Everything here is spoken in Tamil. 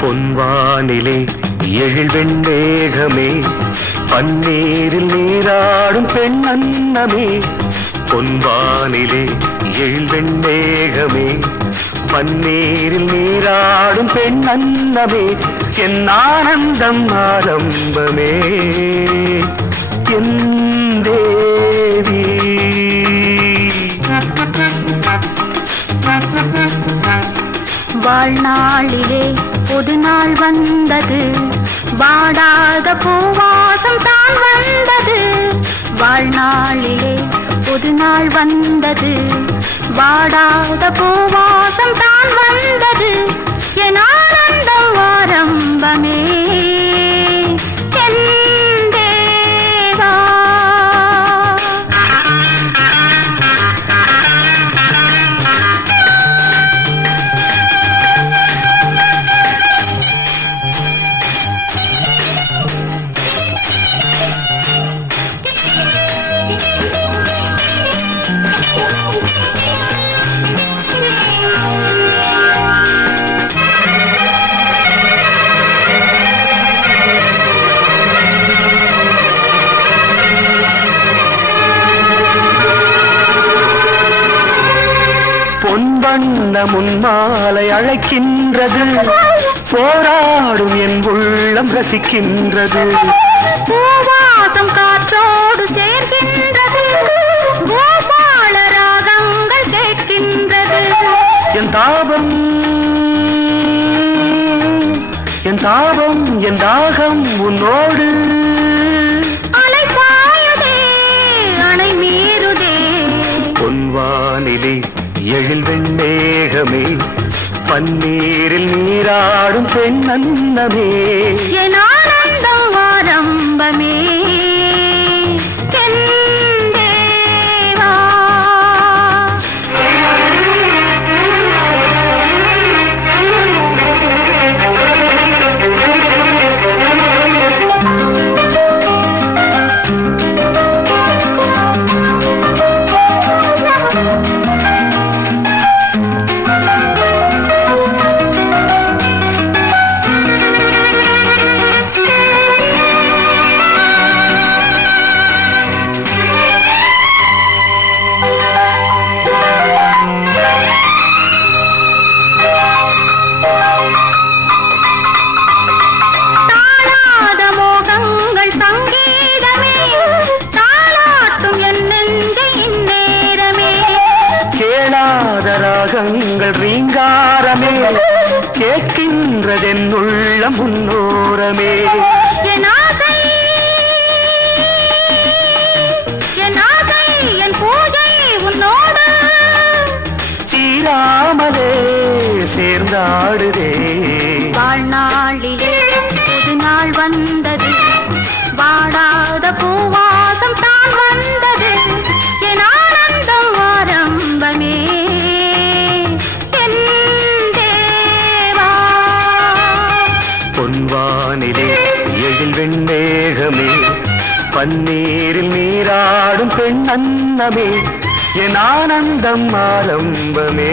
பொன்வானிலே எழில் வெண்மேகமே, பன்னீரில் நீராடும் பெண் அன்னமே. பொன்வானிலே எழில் வெண்மேகமே, பன்னீரில் நீராடும் பெண் அன்னமே. என் ஆனந்தம் ஆரம்பமே என் தேவி. வாழ்நாளிலே புது நாள் வந்தது, வாடாத பூவாசம் தான் வந்தது. வாழ்நாளிலே புது நாள் வந்தது, வாடாத பூவாசம் தான் வந்தது. என் ஆனந்தம் ஆரம்பமே என் தேவா. பொன்வண்ண முன்மாலை அழைக்கின்றது, போராடும் என் உள்ளம் ரசிக்கின்றது. பூவாசம் காற்றோடு சேர்க்கின்றது, கோபால ராகங்கள் கேட்கின்றது. என் தாபம் என் தாபம் என் தாகம் உன்னோடு. அலை பாயுதே அணை மீறுதே. பொன்வானிலே எழில் வெண்மேகமே, பன்னீரில் நீராடும் பெண் அன்னமே. என் ஆனந்தம் ஆரம்பமே என் தேவா. தாளாத மோகங்கள் சங்கீதமே, தாளாட்டும் என் நெஞ்சை இந்நேரமே. கேளாத ராகங்கள் ரீங்காரமே, கேட்கின்றதென் உள்ளம் முன்னோரமே. என் ஆசை என் பூஜை உன்னோடு. தீராமலே சேர்ந்தாடுதே. வாழ்நாளிலே புது நாள் வந்தது, வாடாத பூவாசம் தான் வந்தது. என் ஆனந்தம் ஆரம்பமே என் தேவா. பொன்வானிலே எழில் வெண்மேகமே, பன்னீரில் நீராடும் பெண் அன்னமே. என் ஆனந்தம் ஆரம்பமே.